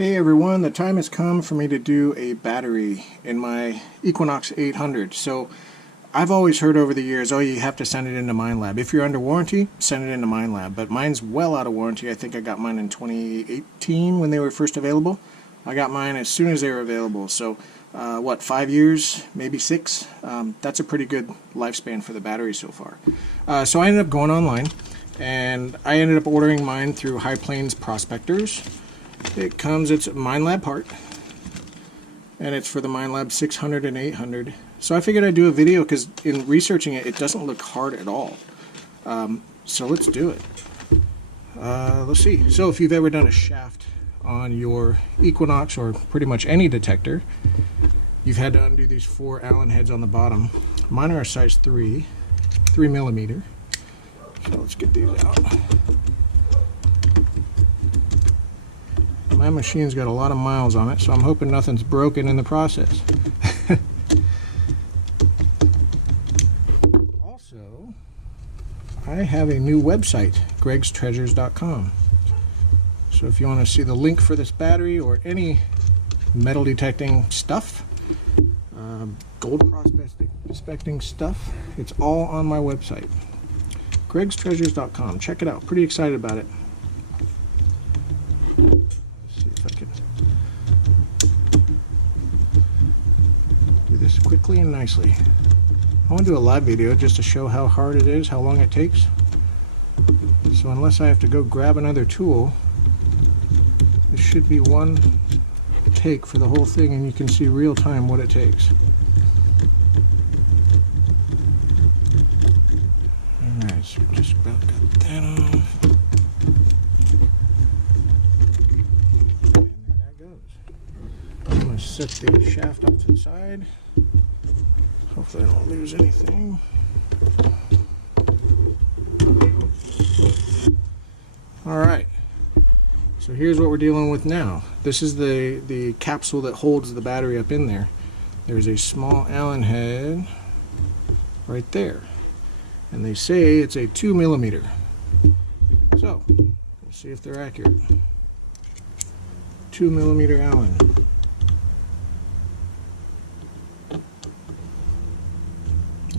Hey everyone, the time has come for me to do a battery in my Equinox 800. So I've always heard over the years, oh, you have to send it into Minelab. If you're under warranty, send it into Minelab. But mine's well out of warranty. I think I got mine in 2018 when they were first available. I got mine as soon as they were available. So what, 5 years, maybe 6? That's a pretty good lifespan for the battery so far. So I ended up going online and I ended up ordering mine through High Plains Prospectors. It's a Minelab part, and it's for the Minelab 600 and 800. So I figured I'd do a video because in researching it, it doesn't look hard at all. So let's do it. Let's see. So if you've ever done a shaft on your Equinox or pretty much any detector, you've had to undo these 4 Allen heads on the bottom. Mine are a size 3 millimeter. So let's get these out. My machine's got a lot of miles on it, so I'm hoping nothing's broken in the process. Also, I have a new website, gregstreasures.com. So if you want to see the link for this battery or any metal detecting stuff, gold prospecting stuff, it's all on my website, gregstreasures.com. Check it out. Pretty excited about it. This quickly and nicely. I want to do a live video just to show how hard it is, how long it takes. So unless I have to go grab another tool, this should be one take for the whole thing, and you can see real time what it takes. Alright, so just about got that off. And there that goes. I'm going to set the shaft up to the side. Hopefully I don't lose anything. Alright, so here's what we're dealing with now. This is the capsule that holds the battery up in there. There's a small Allen head right there. And they say it's a 2 millimeter. So, let's see if they're accurate. 2 millimeter Allen.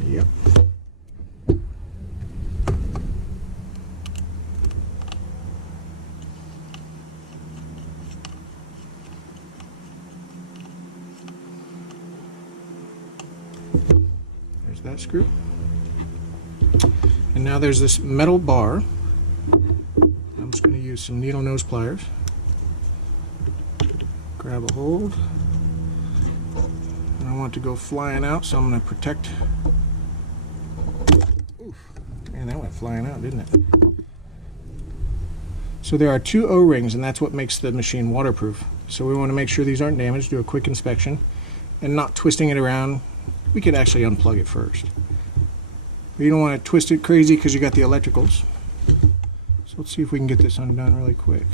Yep. There's that screw. And now there's this metal bar. I'm just going to use some needle nose pliers. Grab a hold. And I want it to go flying out, so I'm going to protect. Man, that went flying out, didn't it? So there are 2 O-rings, and that's what makes the machine waterproof. So we want to make sure these aren't damaged, do a quick inspection, and not twisting it around. We could actually unplug it first. But you don't want to twist it crazy because you got the electricals. So let's see if we can get this undone really quick.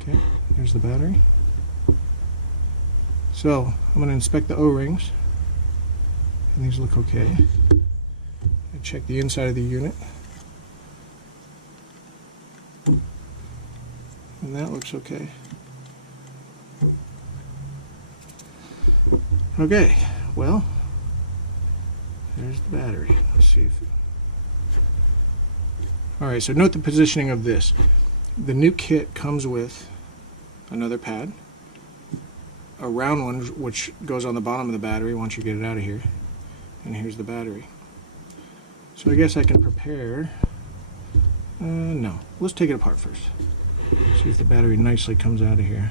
Okay, there's the battery. So I'm going to inspect the O-rings. And these look okay. I check the inside of the unit. And that looks okay. Okay, well, there's the battery. Let's see if... Alright, so note the positioning of this. The new kit comes with another pad, a round one which goes on the bottom of the battery once you get it out of here. And here's the battery. So I guess I can prepare... no. Let's take it apart first. See if the battery nicely comes out of here.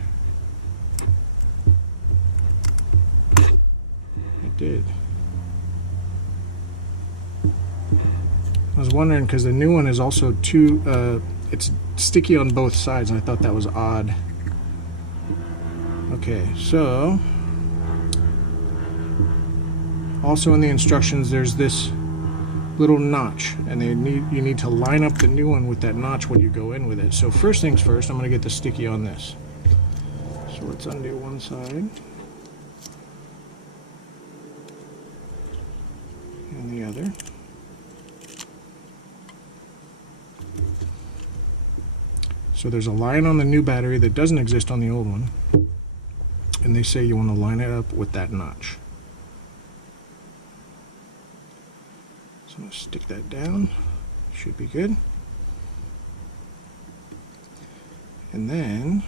It did. I was wondering because the new one is also it's sticky on both sides, and I thought that was odd. Okay, so... Also in the instructions there's this little notch, and you need to line up the new one with that notch when you go in with it. So first things first, I'm going to get the sticky on this. So let's undo one side and the other. So there's a line on the new battery that doesn't exist on the old one, and they say you want to line it up with that notch. So I'm going to stick that down. Should be good. And then,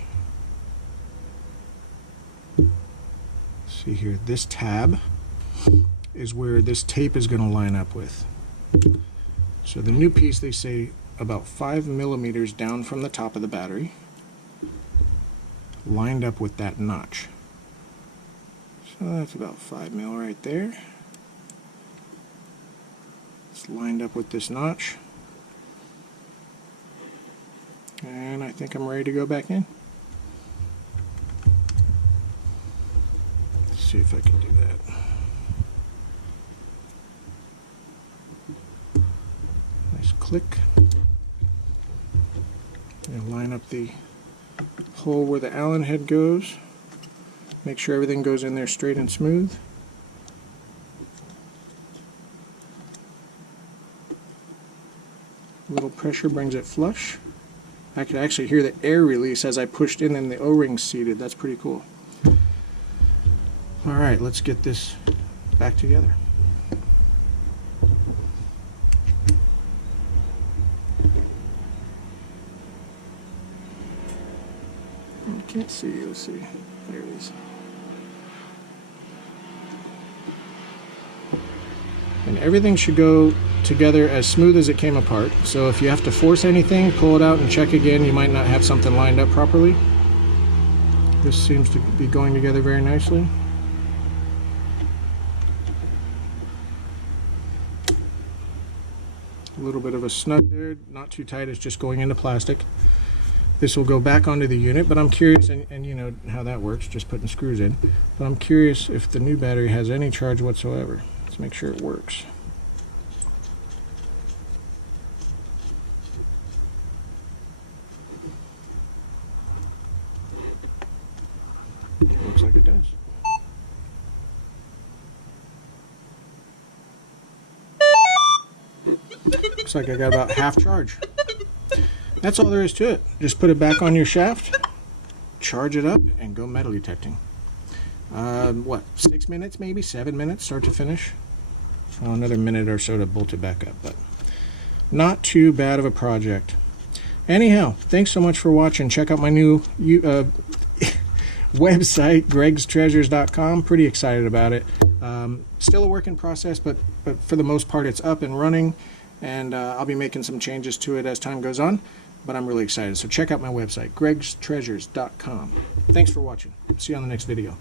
see here, this tab is where this tape is going to line up with. So the new piece, they say about 5 millimeters down from the top of the battery, lined up with that notch. So that's about 5 mil right there. It's lined up with this notch. And I think I'm ready to go back in. Let's see if I can do that. Nice click. And line up the hole where the Allen head goes. Make sure everything goes in there straight and smooth. A little pressure brings it flush. I could actually hear the air release as I pushed in and the O-rings seated. That's pretty cool. Alright, let's get this back together. I can't see. Let's see. There it is. And everything should go together as smooth as it came apart. So if you have to force anything, pull it out and check again. You might not have something lined up properly. This seems to be going together very nicely. A little bit of a snug there, not too tight, it's just going into plastic. This will go back onto the unit, but I'm curious, and you know how that works, just putting screws in. But I'm curious if the new battery has any charge whatsoever. Let's make sure it works. Looks like it does. Looks like I got about half charge. That's all there is to it. Just put it back on your shaft, charge it up, and go metal detecting. What, 6 minutes maybe? 7 minutes, start to finish? Oh, another minute or so to bolt it back up, but not too bad of a project. Anyhow, thanks so much for watching. Check out my new website, gregstreasures.com. Pretty excited about it. Still a work in process, but for the most part it's up and running, and I'll be making some changes to it as time goes on, but I'm really excited. So check out my website, gregstreasures.com. Thanks for watching. See you on the next video.